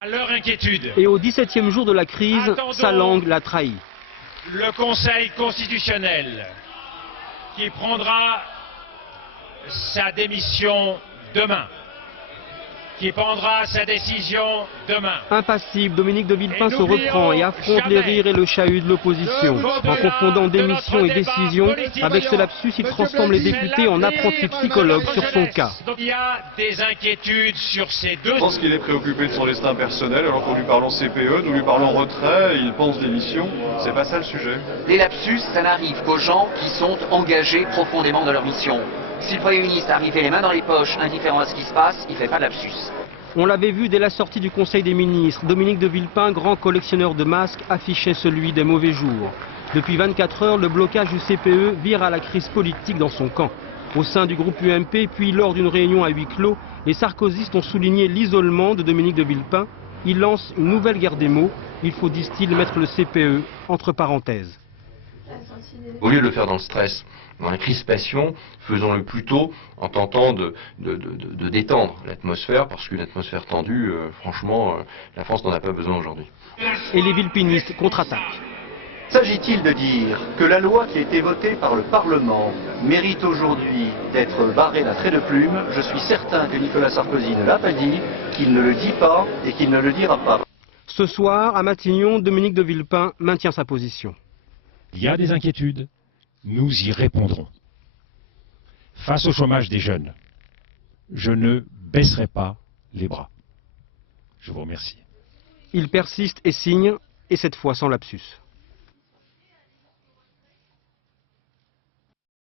À leur inquiétude, Et au 17e jour de la crise, sa langue l'a trahi. le Conseil constitutionnel qui prendra sa démission demain, qui prendra sa décision demain. Impassible, Dominique de Villepin Et se reprend et affronte les rires et le chahut de l'opposition. En confondant démission et décision, avec ce lapsus, il transforme les députés en apprentis psychologues sur son cas. Donc il y a des inquiétudes sur ces deux. Je pense qu'il est préoccupé de son destin personnel, alors qu'on lui parle en CPE, nous lui parlons retrait, il pense démission. C'est pas ça le sujet. Les lapsus, ça n'arrive qu'aux gens qui sont engagés profondément dans leur mission. Si le Premier ministre arrivait les mains dans les poches, indifférent à ce qui se passe, il ne fait pas de lapsus. On l'avait vu dès la sortie du Conseil des ministres. Dominique de Villepin, grand collectionneur de masques, affichait celui des mauvais jours. Depuis 24 heures, le blocage du CPE vire à la crise politique dans son camp. Au sein du groupe UMP, puis lors d'une réunion à huis clos, les sarkozystes ont souligné l'isolement de Dominique de Villepin. Il lance une nouvelle guerre des mots. Il faut, disent-ils, mettre le CPE entre parenthèses. Au lieu de le faire dans le stress, dans la crispation, faisons-le plutôt en tentant de détendre l'atmosphère, parce qu'une atmosphère tendue, franchement, la France n'en a pas besoin aujourd'hui. Et les villepinistes contre-attaquent. S'agit-il de dire que la loi qui a été votée par le Parlement mérite aujourd'hui d'être barrée d'un trait de plume? Je suis certain que Nicolas Sarkozy ne l'a pas dit, qu'il ne le dit pas et qu'il ne le dira pas. Ce soir, à Matignon, Dominique de Villepin maintient sa position. Il y a des inquiétudes, nous y répondrons. Face au chômage des jeunes, je ne baisserai pas les bras. Je vous remercie. Il persiste et signe, et cette fois sans lapsus.